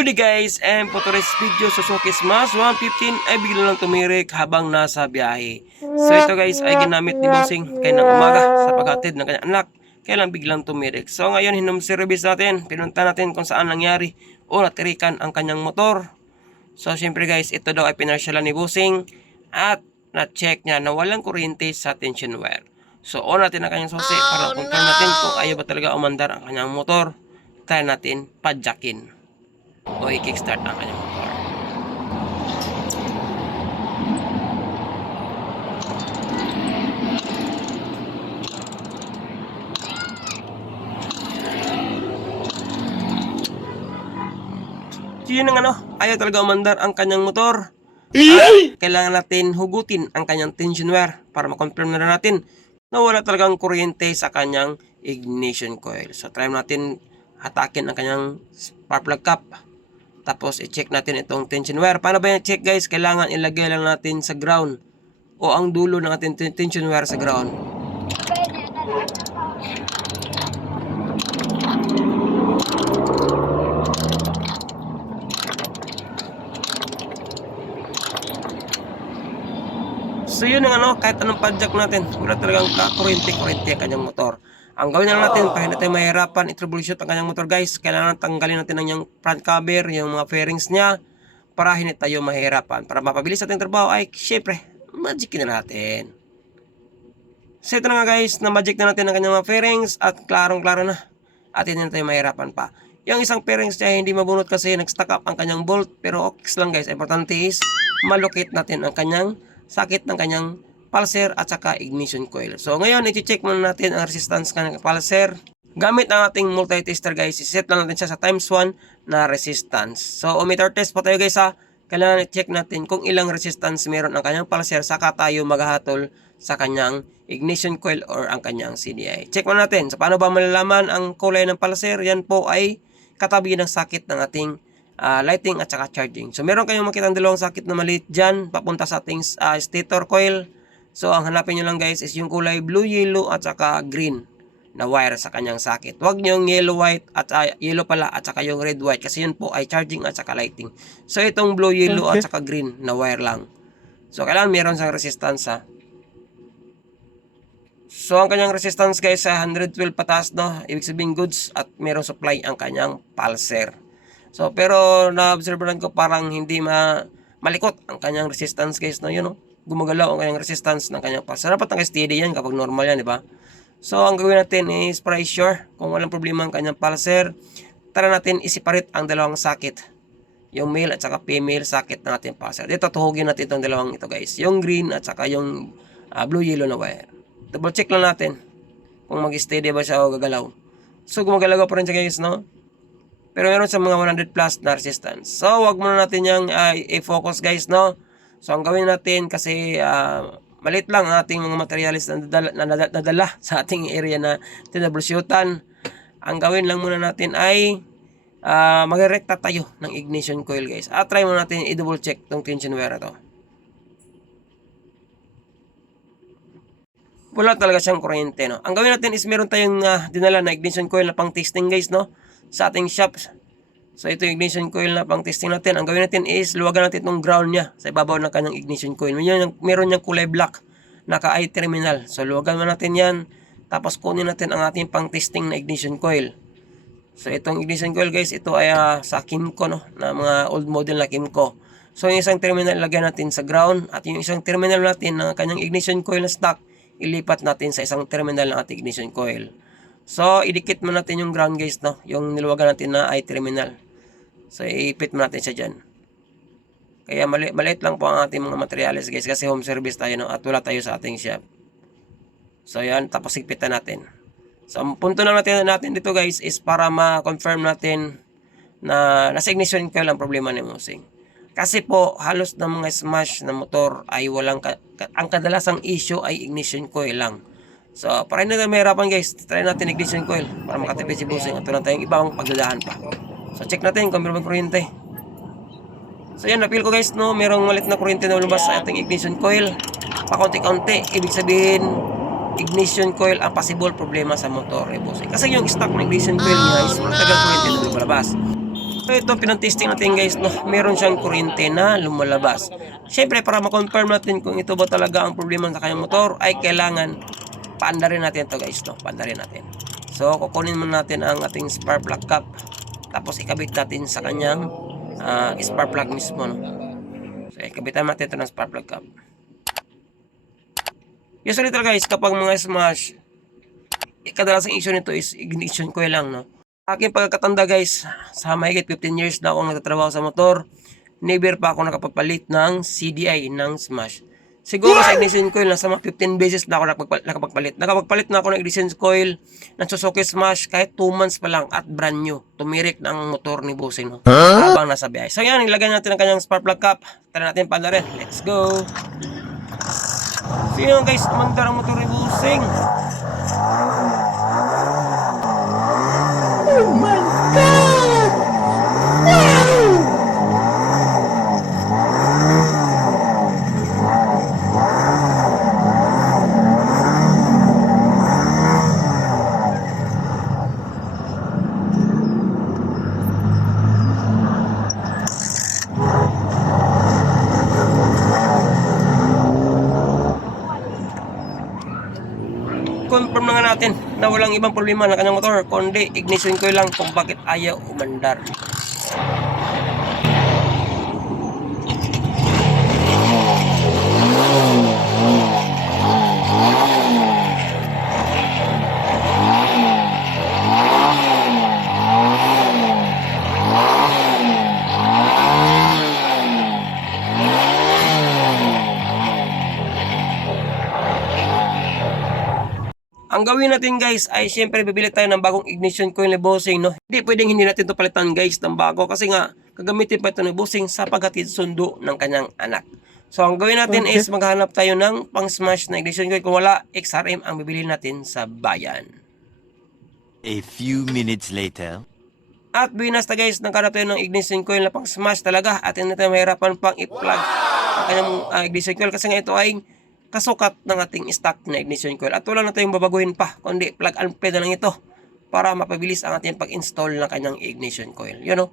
Good day guys, and for today's video, Suzuki Smash 115 ay bigla lang tumirik habang nasa biyahe. So ito guys ay ginamit ni Bossing kay ng umaga sa paghatid ng kanyang anak. Kaya lang biglang tumirik. So ngayon hinom service natin, pinunta natin kung saan nangyari o natirikan ang kanyang motor. So syempre guys, ito daw ay pinarsyalan ni Bossing at na-check niya na walang kuryente sa tension wire. So on natin ang kanyang susi para confirm natin kung ayaw ba talaga umandar ang kanyang motor. Try natin padjakin o i-kickstart ang kanyang motor. Yun ang ano, ayaw talaga umandar ang kanyang motor. At kailangan natin hugutin ang kanyang tension wire para ma-confirm na natin na wala talagang kuryente sa kanyang ignition coil. So try natin hatakin ang kanyang spark plug cap. Tapos i-check natin itong tension wire. Paano ba yung check guys? Kailangan ilagay lang natin sa ground o ang dulo ng ating ten- tension wire sa ground. So yun ang ano, kahit anong padjak natin, wala talagang kakuryente-kuryente ang kanyang motor. Ang gawin na lang natin, para hindi tayo mahirapan i-troubleshoot ang kanyang motor guys, kailangan tanggalin natin ang yung front cover, yung mga fairings niya, para hindi tayo mahirapan. Para mapabilis natin ang trabaho ay, syempre, magic na natin. So ito na nga guys, na magic na natin ang kanyang mga fairings at klarong-klaro na. At hindi na tayo mahirapan pa. Yung isang fairings niya hindi mabunot kasi nag-stack up ang kanyang bolt. Pero okay lang guys, importante is malocate natin ang kanyang sakit ng kanyang pulser at saka ignition coil. So ngayon, i-check muna natin ang resistance ng pulser. Gamit ang ating multi-tester guys, iset lang natin siya sa times 1 na resistance. So ohmmeter test po tayo guys ha. Kailangan i-check natin kung ilang resistance meron ang kanyang pulser saka tayo maghahatol sa kanyang ignition coil or ang kanyang CDI. Check muna natin. So paano ba malalaman ang kulay ng pulser? Yan po ay katabi ng sakit ng ating ah, lighting at saka charging. So meron kayong makita dalawang sakit na maliit dyan papunta sa ating ah, stator coil. So ang hanapin nyo lang guys is yung kulay blue, yellow at saka green na wire sa kanyang sakit. Huwag nyo yung yellow white at ah, yellow pala at saka yung red white kasi yun po ay charging at saka lighting. So itong blue, yellow at saka green na wire lang. So kailangan meron sa resistance ha. So ang kanyang resistance guys sa 112 pataas no, ibig sabihin goods at merong supply ang kanyang pulser. So pero na-observeran ko parang hindi ma malikot ang kanyang resistance guys no, yun no. Gumagalaw ang kanyang resistance ng kanyang pulser. Dapat ang steady yan kapag normal yan, di ba? So ang gawin natin is para sure kung walang problema ang kanyang pulser, tara natin isiparit ang dalawang sakit. Yung male at saka female sakit ng ating pulser. Dito tuhugin natin itong dalawang ito guys. Yung green at saka yung ah, blue yellow na wire double check lang natin kung mag-steady ba siya o gagalaw. So, gumagalaw pa rin siya guys, no? Pero meron sa mga 100 plus na resistance. So, wag muna natin yung ah, i-focus guys, no? So, ang gawin natin kasi uh, malit lang ang ating mga materialis na nadala, na nadala, sa ating area na tinablusyutan. Ang gawin lang muna natin ay uh, magrekta tayo ng ignition coil guys. At try muna natin i-double check tong tension wire to. wala talaga siyang kuryente, no? Ang gawin natin is meron tayong ah, dinala na ignition coil na pang testing, guys, no? Sa ating shop. So, ito yung ignition coil na pang testing natin. Ang gawin natin is luwagan natin itong ground niya sa ibabaw ng kanyang ignition coil. Meron, meron niyang kulay black naka I terminal. So, luwagan mo natin yan. Tapos, kunin natin ang ating pang testing na ignition coil. So, itong ignition coil, guys, ito ay ah, sa Kimco, no? Na mga old model na Kimco. So, yung isang terminal lagyan natin sa ground at yung isang terminal natin ng kanyang ignition coil na stock ilipat natin sa isang terminal ng ating ignition coil. So, idikit mo natin yung ground guys, no? Yung niluwagan natin na ay terminal. So, iipit mo natin siya dyan. Kaya mali maliit lang po ang ating mga materials guys kasi home service tayo no? at wala tayo sa ating shop. So, yan. Tapos ipitan natin. So, ang punto na natin, natin dito guys is para ma-confirm natin na nasa ignition coil ang problema ni Musing. Kasi po, halos ng mga smash na motor ay walang, ka- ka- ang kadalasang issue ay ignition coil lang. So, para hindi na mahirapan guys, try natin ignition coil para makatipid si Busing at wala tayong ibang pagdadaan pa. So, check natin kung meron bang kuryente. So, yan, napil ko guys, no, merong malit na kuryente na lumabas sa ating ignition coil. Pakunti-kunti, ibig sabihin, ignition coil ang possible problema sa motor. Eh. Kasi yung stock ng ignition coil niya is matagal kuryente na lumalabas. So ito pinatesting natin guys, no, meron siyang kuryente na lumalabas. Siyempre para ma-confirm natin kung ito ba talaga ang problema sa kanyang motor ay kailangan paandarin natin ito guys, no, paandarin natin. So kukunin muna natin ang ating spark plug cap tapos ikabit natin sa kanyang ah, spark plug mismo. No. So ikabitan natin ito ng spark plug cap. Usually talaga guys, kapag mga smash, eh, kadalasang issue nito is ignition coil lang, no? Aking pagkakatanda guys, sa mahigit 15 years na akong nagtatrabaho sa motor, never pa ako nakapagpalit ng CDI ng Smash. Siguro sa ignition coil, nasa mga 15 beses na ako nakapagpalit. nakapagpalit. Nakapagpalit na ako ng ignition coil ng Suzuki Smash kahit 2 months pa lang at brand new. Tumirik na ang motor ni Busing. No? Habang nasa biyahe. So yan, ilagay natin ang kanyang spark plug cap. Tara natin pala rin. Let's go! So yun guys, umandar ang motor ni Busing. confirm na nga natin na walang ibang problema ng kanyang motor kundi ignition coil lang kung bakit ayaw umandar. Ang gawin natin guys ay syempre bibili tayo ng bagong ignition coil ni Bossing no. Hindi pwedeng hindi natin to palitan guys ng bago kasi nga gagamitin pa ito ni Bossing sa paghatid sundo ng kanyang anak. So ang gawin natin is maghanap tayo ng pang smash na ignition coil. Kung wala, XRM ang bibili natin sa bayan. A few minutes later. At binas na guys, naghanap tayo ng ignition coil na pang smash talaga at hindi tayo mahirapan pang i-plug ang kanyang ah, ignition coil kasi nga ito ay kasukat ng ating stock na ignition coil at wala na tayong babaguhin pa kundi plug and play na lang ito para mapabilis ang ating pag-install ng kanyang ignition coil. You know,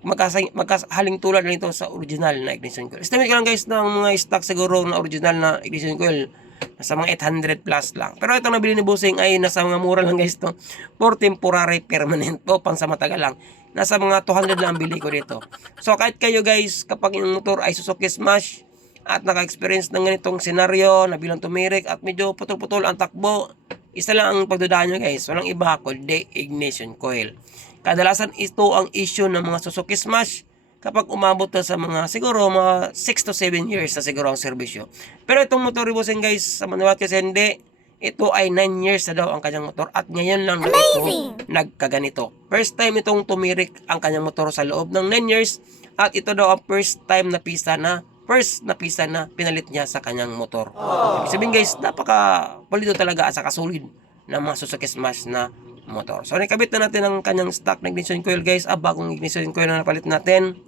magkasang, magkahaling tulad lang ito sa original na ignition coil. Estimate ko lang guys ng mga stock siguro na original na ignition coil nasa mga 800 plus lang. Pero ito nabili ni Busing ay nasa mga mura lang guys to. For temporary permanent po, pang sa lang. Nasa mga 200 lang ang bili ko dito. So kahit kayo guys, kapag yung motor ay Suzuki Smash, at naka-experience ng ganitong senaryo na bilang tumirik at medyo putol-putol ang takbo, isa lang ang pagdudaan nyo guys, walang iba kundi ignition coil. Kadalasan ito ang issue ng mga Suzuki Smash kapag umabot na sa mga siguro mga 6 to 7 years na siguro ang serbisyo. Pero itong motor rebusin guys, sa manuwat kasi hindi, ito ay 9 years na daw ang kanyang motor at ngayon lang daw ito nagkaganito. First time itong tumirik ang kanyang motor sa loob ng 9 years at ito daw ang first time na pista na first na pista na pinalit niya sa kanyang motor. Ibig sabihin guys, napaka pulido talaga at saka solid ng mga Suzuki Smash na motor. So nakabit na natin ang kanyang stock na ignition coil guys. Ah, bagong ignition coil na napalit natin.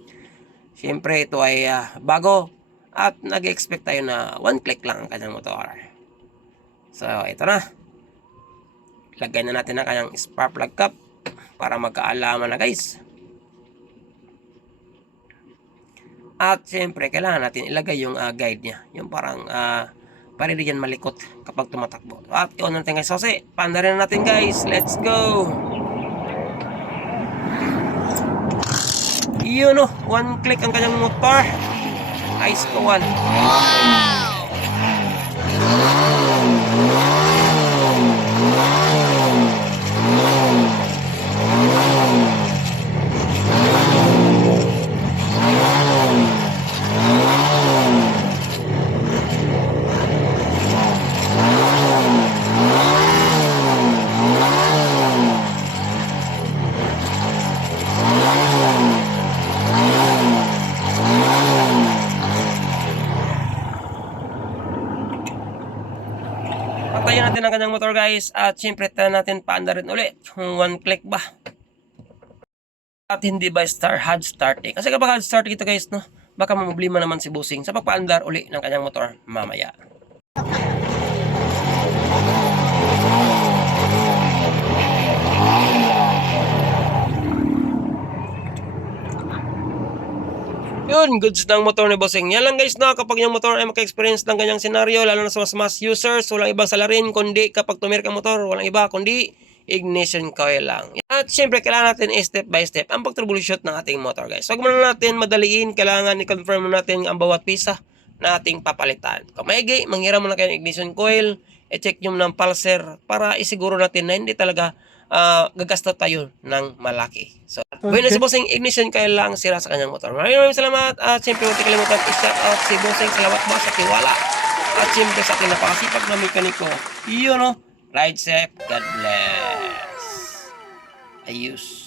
Siyempre ito ay ah, bago at nag-expect tayo na one click lang ang kanyang motor. So ito na. Lagay na natin ang kanyang spark plug cap para magkaalaman na guys. At siyempre, kailangan natin ilagay yung ah, guide niya. Yung parang uh, para hindi yan malikot kapag tumatakbo. At iwan natin guys. Kasi, paanda rin natin guys. Let's go! Yun oh, one click ang kanyang motor. Ice ko one. Patayin natin ang kanyang motor guys at syempre tayo natin paanda rin ulit kung one click ba. At hindi ba star hard starting. Kasi kapag hard starting ito guys no, baka mamoblema naman si Busing sa pagpaandar uli ng kanyang motor mamaya. Yun, goods ng motor ni Bossing. Yan lang guys no, kapag yung motor ay maka-experience ng ganyang senaryo, lalo na sa mas mass users, walang ibang salarin, kundi kapag tumir ka motor, walang iba, kundi ignition coil lang. At syempre, kailangan natin step by step ang pag-troubleshoot ng ating motor guys. Huwag muna natin madaliin, kailangan i-confirm natin ang bawat pisa na ating papalitan. Kung maigi, manghiram muna kayo ignition coil, i-check nyo ng pulser para isiguro natin na hindi talaga ah, gagasto tayo ng malaki. So, buhay na si Bossing ignition coil lang sira sa kanyang motor. Maraming maraming salamat at syempre huwag kalimutan i-shout out si Bossing. Salamat mo sa tiwala. At syempre sa ating napakasipag na mekaniko. Yun no, ride safe, God bless. Ayos.